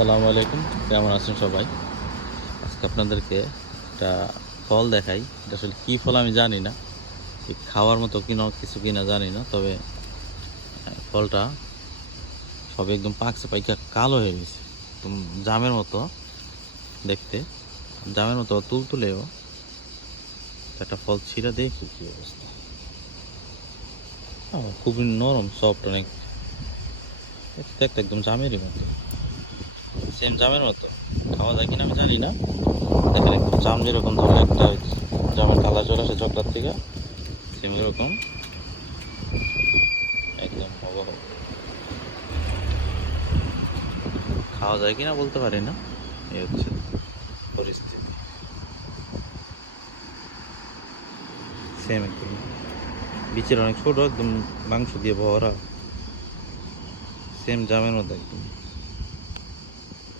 আসসালামু আলাইকুম, কেমন আছেন সবাই? আজকে আপনাদেরকে একটা ফল দেখাই। এটা আসলে কী ফল আমি জানি না, ঠিক খাওয়ার মতো কিনা কিছু কিনা জানি না। তবে ফলটা সবে একদম পাকছে, পাইকা কালো হয়ে গেছে, একদম জামের মতো দেখতে, জামের মতো তুলতুলেও। একটা ফল ছিঁড়া দেখি কি অবস্থা। খুবই নরম, সফট অনেক, দেখতে একদম জামেরই মতো, সেম জামের মতো। খাওয়া যায় কিনা আমি জানি না। দেখেন একদম জাম যেরকম ধরেন একটা জামের কালার চলে আসে চকলেট থেকে, সেম এরকম একদম অবহ। খাওয়া যায় কিনা বলতে পারি না, এই হচ্ছে পরিস্থিতি। সেম একদম বিচের অনেক ছোট, একদম মাংস দিয়ে ভরা, সেম জামের মতো একদম।